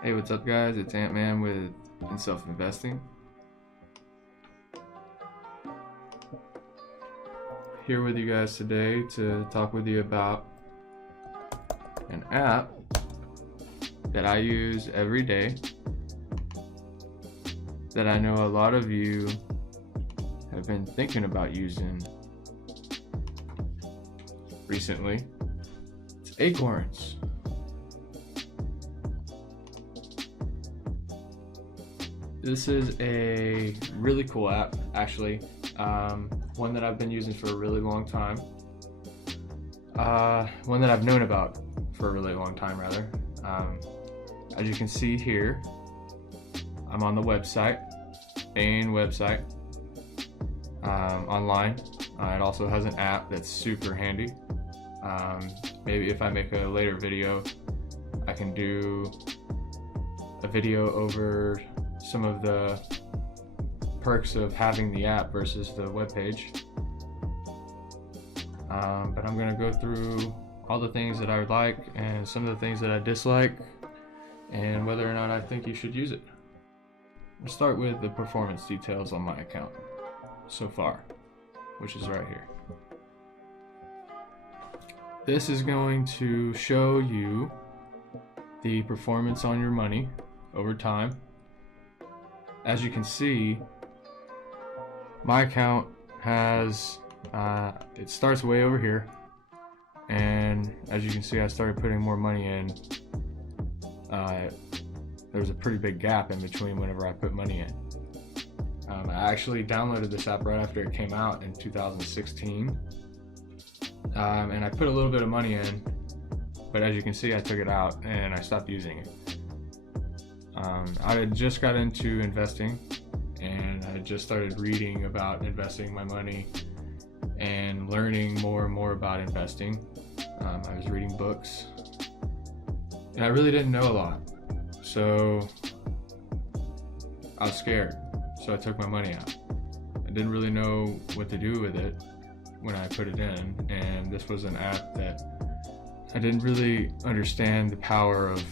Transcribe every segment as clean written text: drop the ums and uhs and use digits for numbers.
Hey, what's up, guys? It's Ant-Man with In Self Investing. Here with you guys today to talk with you about an app that I use every day that I know a lot of you have been thinking about using recently. It's Acorns. This is a really cool app, actually. One that I've been using for a really long time. One that I've known about for a really long time, rather. As you can see here, I'm on the website, main website, online. It also has an app that's super handy. Maybe if I make a later video, I can do a video over some of the perks of having the app versus the web page. But I'm going to go through all the things that I would like and some of the things that I dislike and whether or not I think you should use it. Let's start with the performance details on my account so far, which is right here. This is going to show you the performance on your money over time. As you can see, my account has, it starts way over here, and as you can see, I started putting more money in. There's a pretty big gap in between whenever I put money in. I actually downloaded this app right after it came out in 2016, and I put a little bit of money in, but as you can see, I took it out and I stopped using it. I had just got into investing, and I just started reading about investing my money and learning more and more about investing. I was reading books, and I really didn't know a lot, so I was scared, so I took my money out. I didn't really know what to do with it when I put it in, and this was an app that I didn't really understand the power of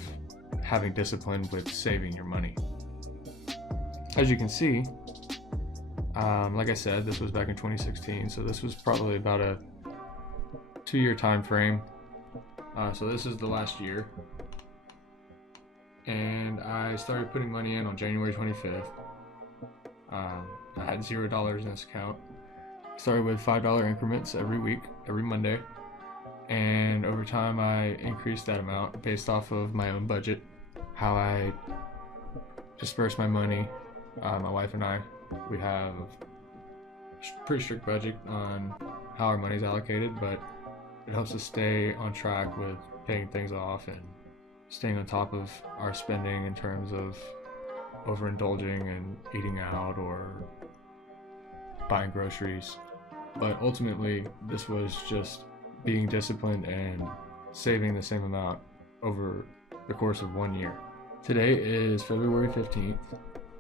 having discipline with saving your money. As you can see, like I said, this was back in 2016, so this was probably about a 2-year time frame. So this is the last year, and I started putting money in on January 25th. I had $0 in this account. Started with $5 increments every week, every Monday, and over time I increased that amount based off of my own budget, how I disperse my money. My wife and I, we have a pretty strict budget on how our money's allocated, but it helps us stay on track with paying things off and staying on top of our spending in terms of overindulging and eating out or buying groceries. But ultimately, this was just being disciplined and saving the same amount over the course of 1 year. Today is February 15th,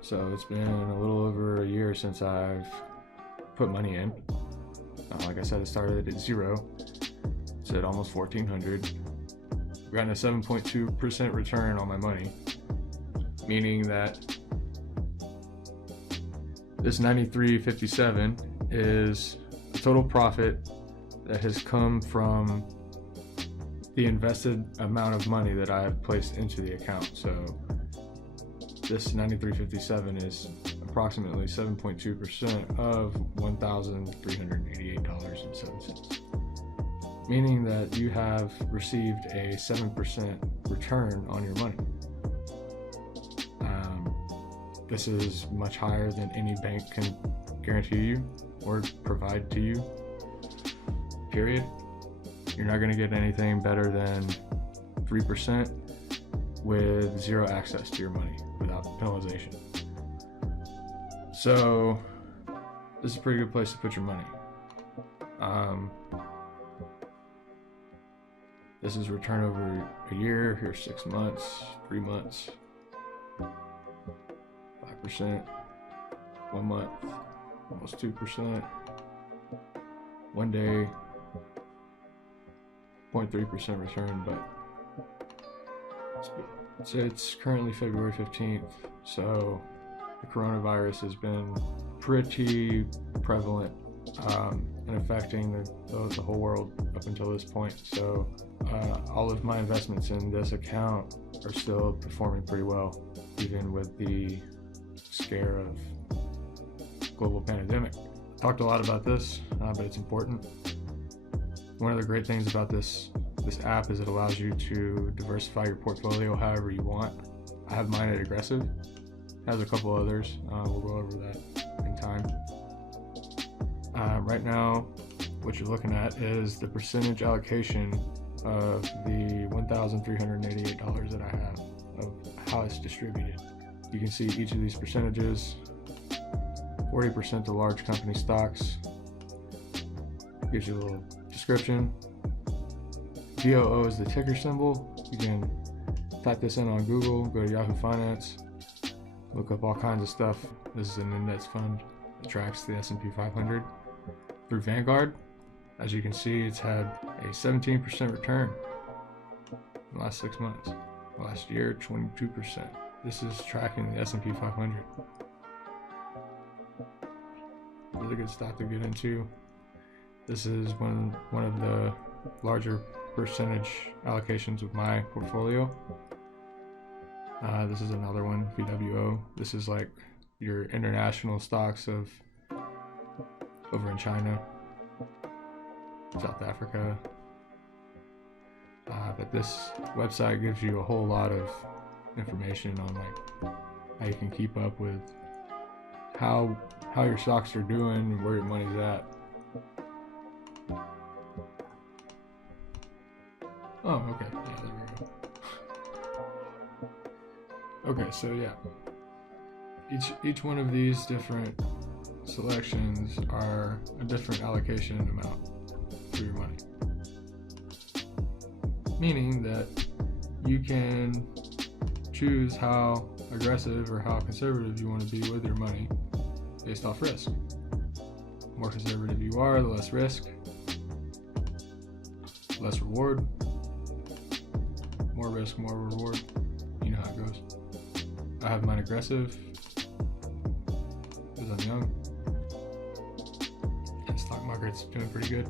so it's been a little over a year since I've put money in. Like I said, it started at 0. It's at almost $1,400. I've gotten a 7.2% return on my money, meaning that this $93.57 is a total profit that has come from the invested amount of money that I have placed into the account. So this $93.57 is approximately 7.2% of $1,388.07, meaning that you have received a 7% return on your money. This is much higher than any bank can guarantee you or provide to you, period. You're not going to get anything better than 3% with zero access to your money without penalization. So this is a pretty good place to put your money. This is return over a year. Here's 6 months, 3 months, 5%, 1 month, almost 2%, 1 day, 0.3% return, but So it's currently February 15th, so the coronavirus has been pretty prevalent and affecting the whole world up until this point. So all of my investments in this account are still performing pretty well, even with the scare of global pandemic. Talked a lot about this, but it's important. One of the great things about this app is it allows you to diversify your portfolio however you want. I have mine at aggressive. It has a couple others. We'll go over that in time. Right now, what you're looking at is the percentage allocation of the $1,388 that I have, of how it's distributed. You can see each of these percentages. 40% to large company stocks. Gives you a little description. DOO is the ticker symbol. You can type this in on Google, go to Yahoo Finance, look up all kinds of stuff. This is an index fund that tracks the S&P 500 through Vanguard. As you can see, it's had a 17% return in the last 6 months. Last year, 22%. This is tracking the S&P 500. Really good stock to get into. This is one of the larger percentage allocations of my portfolio. This is another one, VWO. This is like your international stocks of over in China, South Africa. But this website gives you a whole lot of information on like how you can keep up with how your stocks are doing and where your money's at. Oh, okay. Yeah, there we go. Okay, so yeah. Each one of these different selections are a different allocation amount for your money. Meaning that you can choose how aggressive or how conservative you want to be with your money based off risk. The more conservative you are, the less risk, less reward. More risk, more reward. You know how it goes. I have mine aggressive because I'm young. And the stock market's doing pretty good.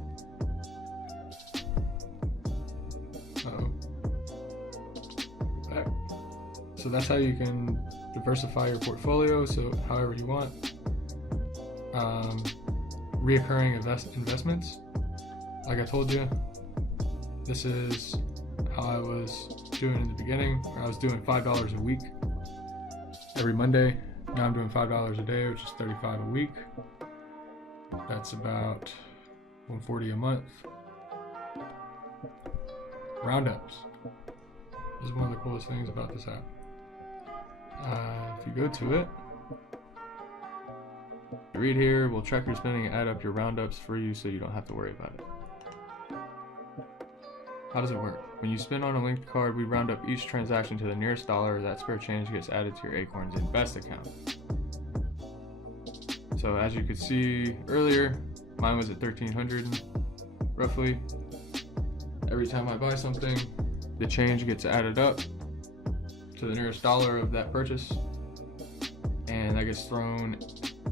Back. So that's how you can diversify your portfolio, so however you want. Reoccurring investments. Like I told you, this is how I was doing in the beginning. I was doing $5 a week every Monday. Now I'm doing $5 a day, which is $35 a week. That's about $140 a month. Roundups. This is one of the coolest things about this app. If you go to it, you read here, we'll track your spending and add up your roundups for you so you don't have to worry about it. How does it work? When you spend on a linked card, we round up each transaction to the nearest dollar. That spare change gets added to your Acorns Invest account. So as you could see earlier, mine was at $1,300 roughly. Every time I buy something, the change gets added up to the nearest dollar of that purchase, and that gets thrown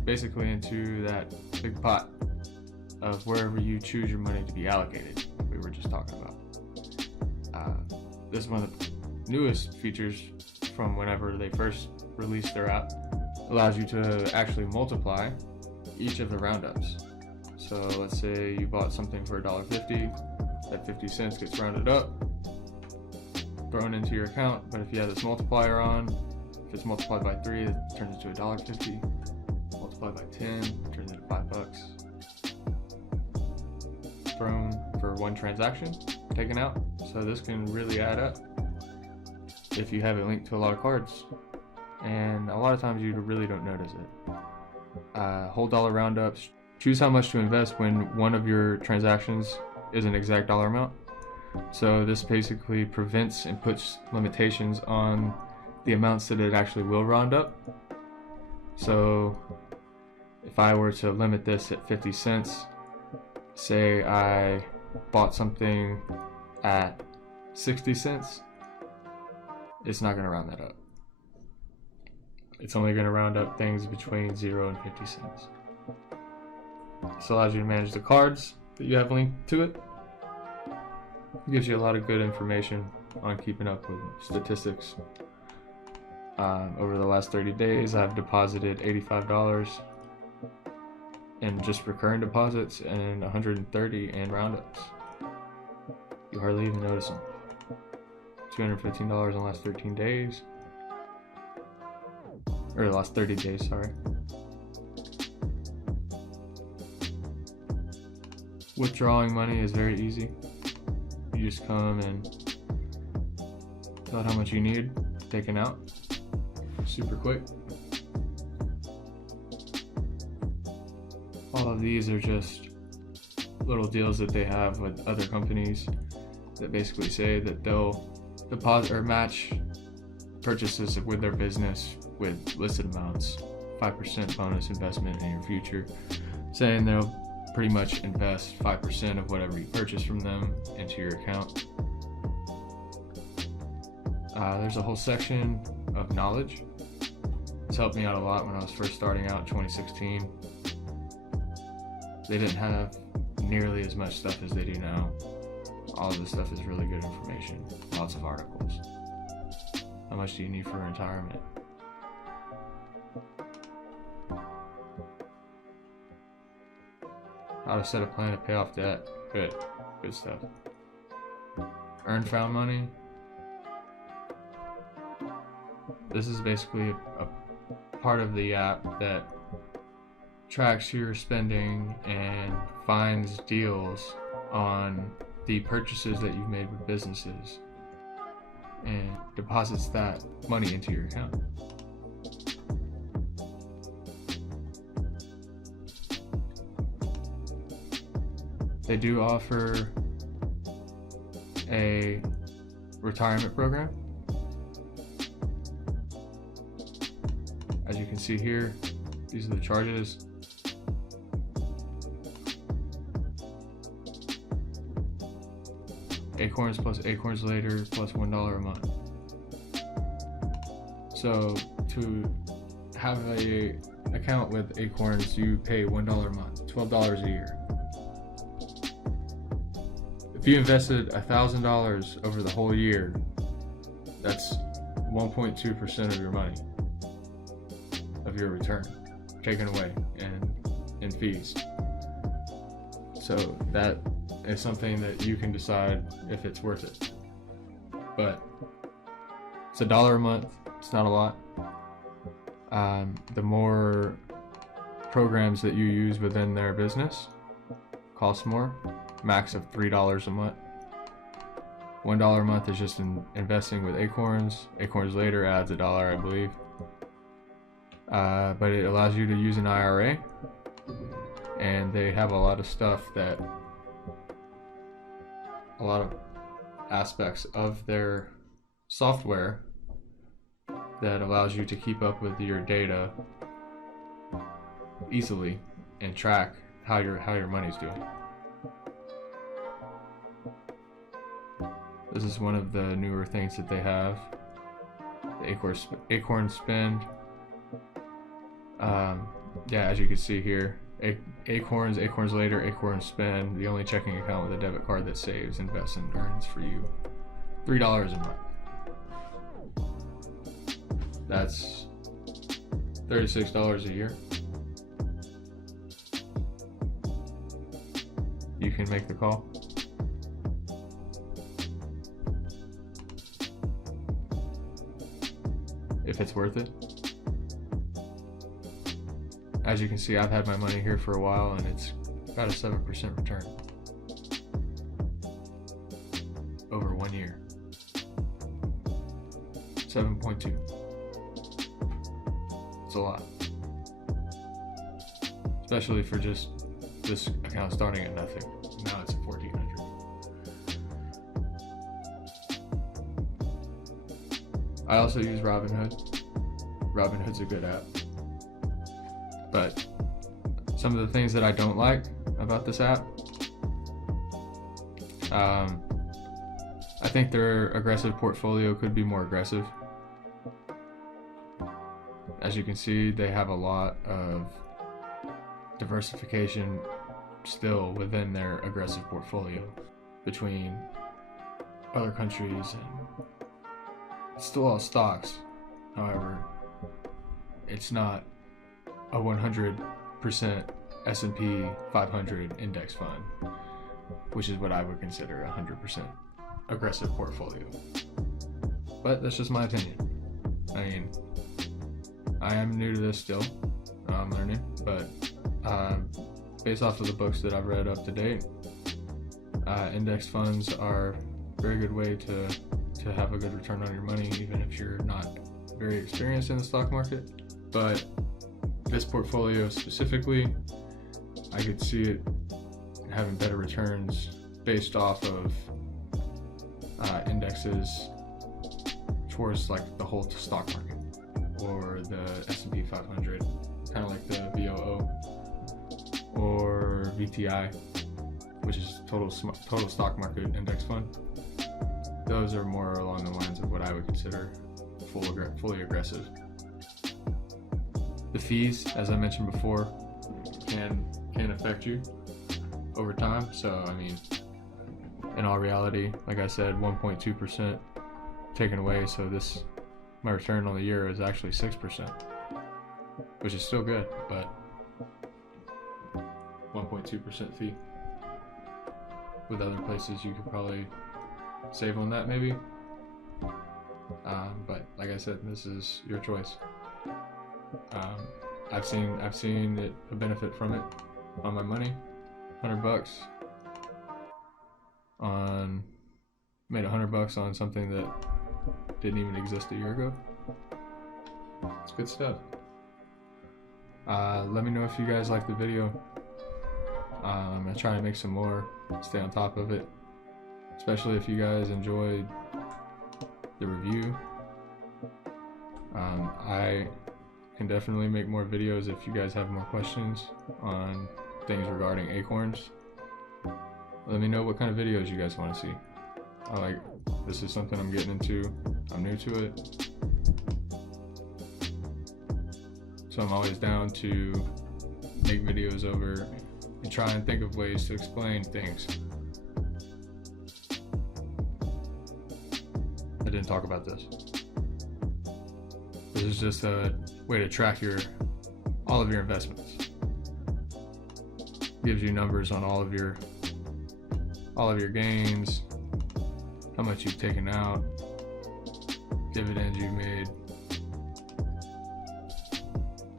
basically into that big pot of wherever you choose your money to be allocated, we were just talking about. This is one of the newest features from whenever they first released their app. Allows you to actually multiply each of the roundups. So let's say you bought something for $1.50, that 50 cents gets rounded up, thrown into your account. But if you have this multiplier on, if it's multiplied by 3, it turns into $1.50. Multiplied by 10, it turns into $5. Thrown for one transaction, taken out. So this can really add up if you have it linked to a lot of cards. And a lot of times you really don't notice it. Whole dollar roundups. Choose how much to invest when one of your transactions is an exact dollar amount. So this basically prevents and puts limitations on the amounts that it actually will round up. So if I were to limit this at 50 cents, say I bought something at 60 cents, it's not going to round that up. It's only going to round up things between 0 and 50 cents. This allows you to manage the cards that you have linked to it. It gives you a lot of good information on keeping up with statistics. Over the last 30 days, I've deposited $85 in just recurring deposits and $130 in roundups. You hardly even notice them. $215 in the last 13 days. Or the last 30 days, sorry. Withdrawing money is very easy. You just come and fill out how much you need, taken out. Super quick. All of these are just little deals that they have with other companies that basically say that they'll deposit or match purchases with their business with listed amounts, 5% bonus investment in your future, saying they'll pretty much invest 5% of whatever you purchase from them into your account. There's a whole section of knowledge. This helped me out a lot when I was first starting out in 2016. They didn't have nearly as much stuff as they do now. All of this stuff is really good information, lots of articles. How much do you need for retirement? How to set a plan to pay off debt. Good stuff. Earn found money. This is basically a part of the app that tracks your spending and finds deals on the purchases that you've made with businesses and deposits that money into your account. They do offer a retirement program. As you can see here, these are the charges. Acorns plus Acorns later plus $1 a month. So to have a account with Acorns, you pay $1 a month, $12 a year. If you invested $1,000 over the whole year, that's 1.2% of your money, of your return, taken away in fees. So that is something that you can decide if it's worth it. But it's $1 a month. It's not a lot. The more programs that you use within their business cost more. Max of $3 a month. $1 a month is just investing with Acorns. Acorns later adds $1, I believe. But it allows you to use an IRA, and they have a lot of stuff that, a lot of aspects of their software that allows you to keep up with your data easily and track how your money's doing. This is one of the newer things that they have. The Acorn Spend. Yeah, as you can see here, Acorns later, Acorns Spend, the only checking account with a debit card that saves, invests, and earns for you $3 a month. That's $36 a year. You can make the call. If it's worth it. As you can see, I've had my money here for a while and it's got a 7% return over 1 year. 7.2. It's a lot. Especially for just this account starting at nothing. Now it's at $1,400. I also use Robinhood. Robinhood's a good app. But some of the things that I don't like about this app, I think their aggressive portfolio could be more aggressive. As you can see, they have a lot of diversification still within their aggressive portfolio between other countries, and it's still all stocks. However, it's not a 100% S&P 500 index fund, which is what I would consider a 100% aggressive portfolio. But that's just my opinion. I mean, I am new to this still. I'm learning, but based off of the books that I've read up to date, index funds are a very good way to have a good return on your money, even if you're not very experienced in the stock market. But this portfolio specifically, I could see it having better returns based off of indexes towards like the whole stock market or the S&P 500, kind of like the VOO or VTI, which is total stock market index fund. Those are more along the lines of what I would consider fully aggressive. The fees, as I mentioned before, can affect you over time. So I mean, in all reality, like I said, 1.2% taken away. So my return on the year is actually 6%, which is still good, but 1.2% fee. With other places, you could probably save on that maybe. But like I said, this is your choice. I've seen it, a benefit from it on my money. $100 made $100 on something that didn't even exist a year ago. It's good stuff. Let me know if you guys like the video. I'm gonna try to make some more, stay on top of it, especially if you guys enjoyed the review. I can definitely make more videos if you guys have more questions on things regarding Acorns. Let me know what kind of videos you guys want to see. This is something I'm getting into. I'm new to it, so I'm always down to make videos over and try and think of ways to explain things. I didn't talk about this. This is just a way to track all of your investments. Gives you numbers on all of your gains, how much you've taken out, dividends you've made.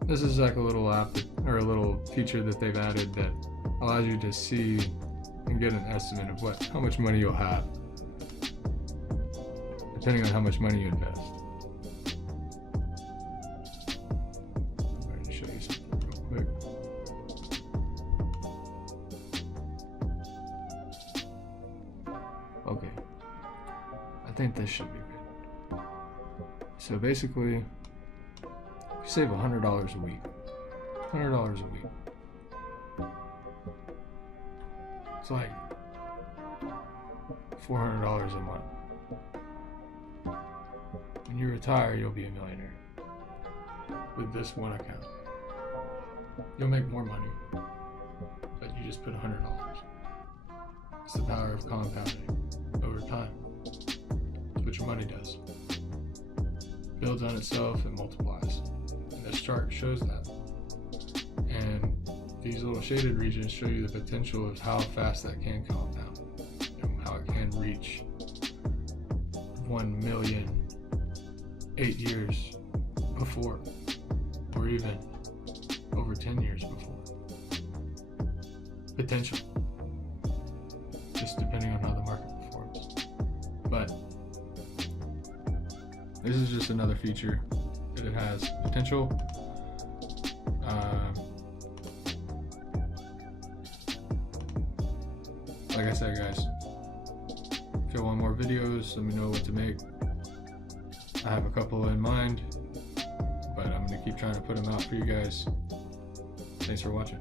This is like a little app or a little feature that they've added that allows you to see and get an estimate of how much money you'll have, depending on how much money you invest. I'm going to show you something real quick. Okay, I think this should be good. So basically, you save $100 a week. $100 a week. It's like $400 a month. When you retire, you'll be a millionaire with this one account. You'll make more money, but you just put $100. It's the power of compounding over time. That's what your money does. It builds on itself and multiplies. And this chart shows that. And these little shaded regions show you the potential of how fast that can compound and how it can reach 1 million 8 years before, or even over 10 years before. Potential, just depending on how the market performs. But this is just another feature that it has potential. Like I said, guys, if you want more videos, let me know what to make. I have a couple in mind, but I'm going to keep trying to put them out for you guys. Thanks for watching.